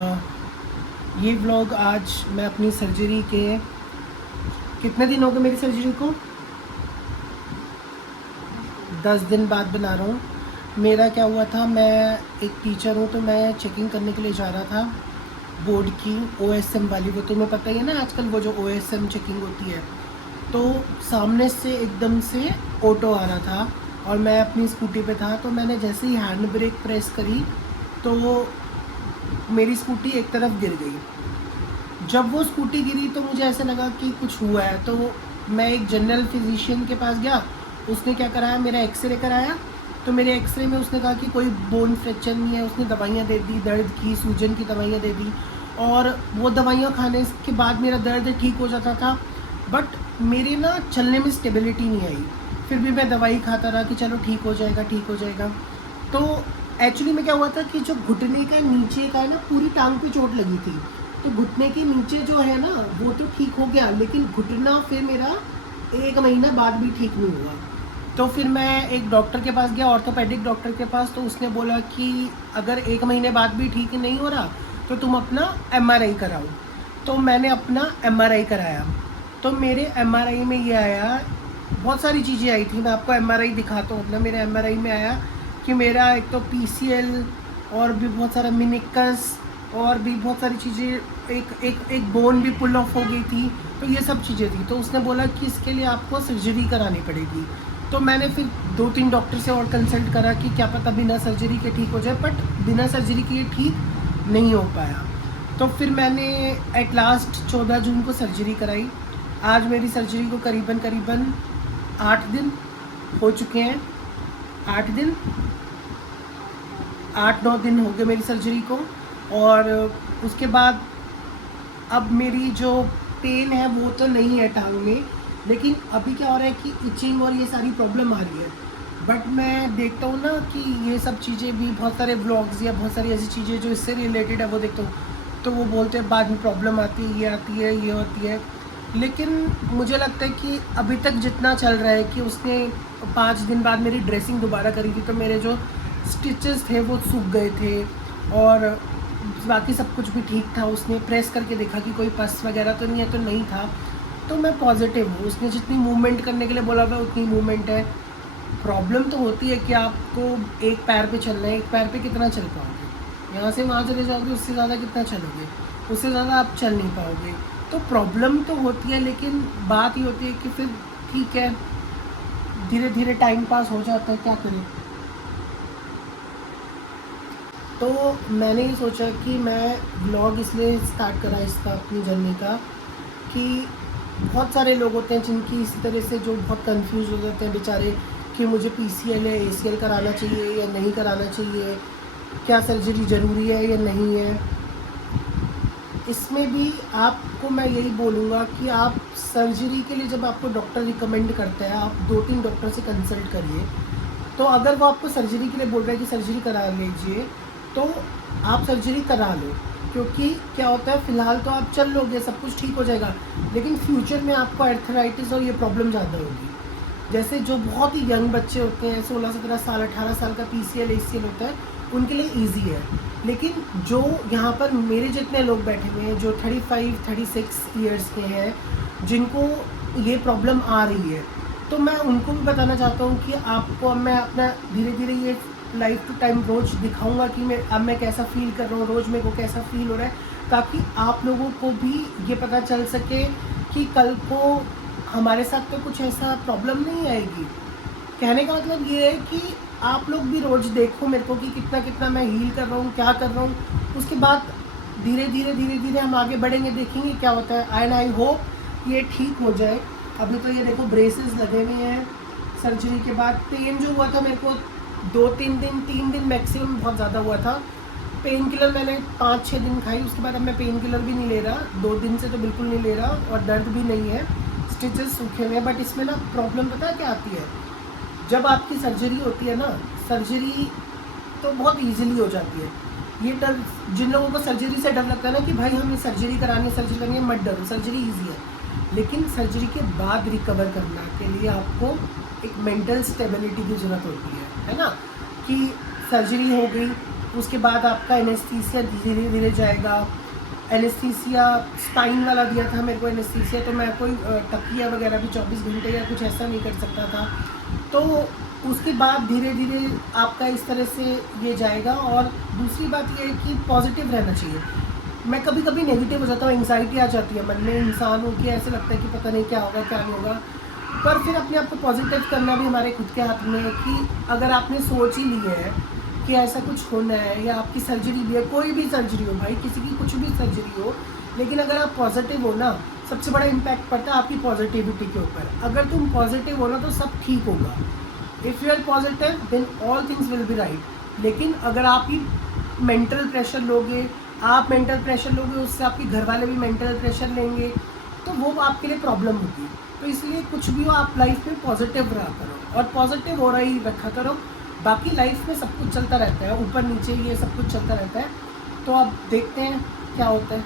ये व्लॉग आज मैं अपनी सर्जरी के कितने दिन हो गए मेरी सर्जरी को 10 दिन बाद बना रहा हूँ। मेरा क्या हुआ था, मैं एक टीचर हूँ तो मैं चेकिंग करने के लिए जा रहा था बोर्ड की OSM वाली। वो तुम्हें पता ही है ना आजकल वो जो OSM चेकिंग होती है। तो सामने से एकदम से ऑटो आ रहा था और मैं अपनी स्कूटी पे था, तो मैंने जैसे ही हैंड ब्रेक प्रेस करी तो मेरी स्कूटी एक तरफ गिर गई। जब वो स्कूटी गिरी तो मुझे ऐसा लगा कि कुछ हुआ है, तो मैं एक जनरल फिजिशियन के पास गया। उसने क्या कराया, मेरा एक्सरे कराया। तो मेरे एक्सरे में उसने कहा कि कोई बोन फ्रैक्चर नहीं है। उसने दवाइयाँ दे दी, दर्द की, सूजन की दवाइयाँ दे दी, और वो दवाइयाँ खाने के बाद मेरा दर्द ठीक हो जाता था। बट मेरे ना चलने में स्टेबिलिटी नहीं आई। फिर भी मैं दवाई खाता रहा कि चलो ठीक हो जाएगा, ठीक हो जाएगा। तो एक्चुअली में क्या हुआ था कि जो घुटने का नीचे का है ना, पूरी टांग पे चोट लगी थी। तो घुटने के नीचे जो है ना वो तो ठीक हो गया, लेकिन घुटना फिर मेरा 1 महीना बाद भी ठीक नहीं हुआ। तो फिर मैं एक डॉक्टर के पास गया, ऑर्थोपेडिक डॉक्टर के पास। तो उसने बोला कि अगर 1 महीने बाद भी ठीक नहीं हो रहा तो तुम अपना MRI कराओ। तो मैंने अपना MRI कराया। तो मेरे MRI में ये आया, बहुत सारी चीज़ें आई थी। मैं आपको MRI दिखाता हूँ अपना। मेरे MRI में आया कि मेरा एक तो PCL और भी बहुत सारा मिनिकस और भी बहुत सारी चीज़ें, एक बोन भी पुल ऑफ हो गई थी। तो ये सब चीज़ें थी। तो उसने बोला कि इसके लिए आपको सर्जरी करानी पड़ेगी। तो मैंने फिर 2-3 डॉक्टर से और कंसल्ट करा कि क्या पता बिना सर्जरी के ठीक हो जाए, बट बिना सर्जरी के ये ठीक नहीं हो पाया। तो फिर मैंने एट लास्ट 14 जून को सर्जरी कराई। आज मेरी सर्जरी को करीबन करीबन 8 दिन हो चुके हैं। 8 दिन 8-9 दिन हो गए मेरी सर्जरी को। और उसके बाद अब मेरी जो पेन है वो तो नहीं है टांग में, लेकिन अभी क्या हो रहा है कि इचिंग और ये सारी प्रॉब्लम आ रही है। बट मैं देखता हूँ ना कि ये सब चीज़ें भी, बहुत सारे व्लॉग्स या बहुत सारी ऐसी चीज़ें जो इससे रिलेटेड है वो देखता हूँ, तो वो बोलते हैं बाद में प्रॉब्लम आती है, ये आती है, ये होती है। लेकिन मुझे लगता है कि अभी तक जितना चल रहा है कि उसने 5 दिन बाद मेरी ड्रेसिंग दोबारा करी थी, तो मेरे जो स्टिचेस थे वो सूख गए थे और बाकी सब कुछ भी ठीक था। उसने प्रेस करके देखा कि कोई पस वगैरह तो नहीं है, तो नहीं था। तो मैं पॉजिटिव हूँ। उसने जितनी मूवमेंट करने के लिए बोला हुआ है उतनी मूवमेंट है। प्रॉब्लम तो होती है कि आपको एक पैर पे चलना है। एक पैर पे कितना चल पाओगे? यहाँ से वहाँ चले जाओगे, उससे ज़्यादा कितना चलोगे? उससे ज़्यादा आप चल नहीं पाओगे। तो प्रॉब्लम तो होती है, लेकिन बात ये होती है कि फिर ठीक है, धीरे धीरे टाइम पास हो जाता है, क्या करें। तो मैंने ये सोचा कि मैं ब्लॉग इसलिए स्टार्ट करा इसका, अपनी जर्नी का, कि बहुत सारे लोग होते हैं जिनकी इसी तरह से जो बहुत कंफ्यूज हो जाते हैं बेचारे कि मुझे PCL या ACL कराना चाहिए या नहीं कराना चाहिए, क्या सर्जरी ज़रूरी है या नहीं है। इसमें भी आपको मैं यही बोलूँगा कि आप सर्जरी के लिए जब आपको डॉक्टर रिकमेंड करता है, आप 2-3 डॉक्टर से कंसल्ट करिए। तो अगर वो आपको सर्जरी के लिए बोल रहा है कि सर्जरी करा लीजिए, तो आप सर्जरी करा लो। क्योंकि क्या होता है, फ़िलहाल तो आप चल लोगे, सब कुछ ठीक हो जाएगा, लेकिन फ्यूचर में आपको आर्थराइटिस और ये प्रॉब्लम ज़्यादा होगी। जैसे जो बहुत ही यंग बच्चे होते हैं, 16-17 साल, 18 साल का PCL ACL होता है, उनके लिए ईजी है। लेकिन जो यहाँ पर मेरे जितने लोग बैठे हुए हैं जो 35-36 ईयर्स के हैं, जिनको ये प्रॉब्लम आ रही है, तो मैं उनको भी बताना चाहता हूँ कि आपको अब मैं अपना धीरे धीरे ये लाइफ टू टाइम रोज़ दिखाऊंगा कि मैं कैसा फ़ील कर रहा हूँ, रोज़ मेरे को कैसा फ़ील हो रहा है, ताकि आप लोगों को भी ये पता चल सके कि कल को हमारे साथ तो कुछ ऐसा प्रॉब्लम नहीं आएगी। कहने का मतलब ये है कि आप लोग भी रोज़ देखो मेरे को कि कितना कितना मैं हील कर रहा हूँ, क्या कर रहा हूँ। उसके बाद धीरे धीरे हम आगे बढ़ेंगे, देखेंगे क्या होता है। एंड आई होप ये ठीक हो जाए। अभी तो ये देखो ब्रेसेस लगे हुए हैं। सर्जरी के बाद पेन जो हुआ था मेरे को 2-3 दिन, 3 दिन मैक्सिमम बहुत ज़्यादा हुआ था। पेन किलर मैंने 5-6 दिन खाई, उसके बाद अब मैं पेन किलर भी नहीं ले रहा, 2 दिन से तो बिल्कुल नहीं ले रहा, और दर्द भी नहीं है, स्टिचेस सूखे हुए हैं। बट इसमें ना प्रॉब्लम पता है क्या आती है, जब आपकी सर्जरी होती है ना, सर्जरी तो बहुत इजीली हो जाती है। ये डर, जिन लोगों को सर्जरी से डर लगता है ना कि भाई हमें सर्जरी करानी है, सर्जरी करनी है, मत डरो, सर्जरी ईजी है। लेकिन सर्जरी के बाद रिकवर करना के लिए आपको एक मेंटल स्टेबिलिटी की ज़रूरत होती है ना। कि सर्जरी हो गई, उसके बाद आपका एनेस्थीसिया धीरे धीरे जाएगा। एनेस्थीसिया स्पाइन वाला दिया था मेरे को एनेस्थीसिया, तो मैं कोई तकिया वगैरह भी 24 घंटे या कुछ ऐसा नहीं कर सकता था। तो उसके बाद धीरे धीरे आपका इस तरह से ये जाएगा। और दूसरी बात ये है कि पॉजिटिव रहना चाहिए। मैं कभी कभी नेगेटिव हो जाता हूँ, एंग्जाइटी आ जाती है मन में, इंसान हो के ऐसे लगता है कि पता नहीं क्या होगा क्या नहीं होगा। पर फिर अपने आप को पॉजिटिव करना भी हमारे खुद के हाथ में है कि अगर आपने सोच ही ली है कि ऐसा कुछ होना है, या आपकी सर्जरी भी है, कोई भी सर्जरी हो भाई, किसी की कुछ भी सर्जरी हो, लेकिन अगर आप पॉजिटिव हो ना, सबसे बड़ा इम्पैक्ट पड़ता है आपकी पॉजिटिविटी के ऊपर। अगर तुम पॉजिटिव हो ना तो सब ठीक होगा। If you are positive then all things will be right. लेकिन अगर आप ही मेंटल प्रेशर लोगे, आप मेंटल प्रेशर लोगे, उससे आपके घर वाले भी मेंटल प्रेशर लेंगे, तो वो आपके लिए प्रॉब्लम होगी। तो इसलिए कुछ भी हो आप लाइफ में पॉजिटिव रहा करो, और पॉजिटिव हो रहा ही रखा करो। बाकी लाइफ में सब कुछ चलता रहता है, ऊपर नीचे ये सब कुछ चलता रहता है। तो अब देखते हैं क्या होता है।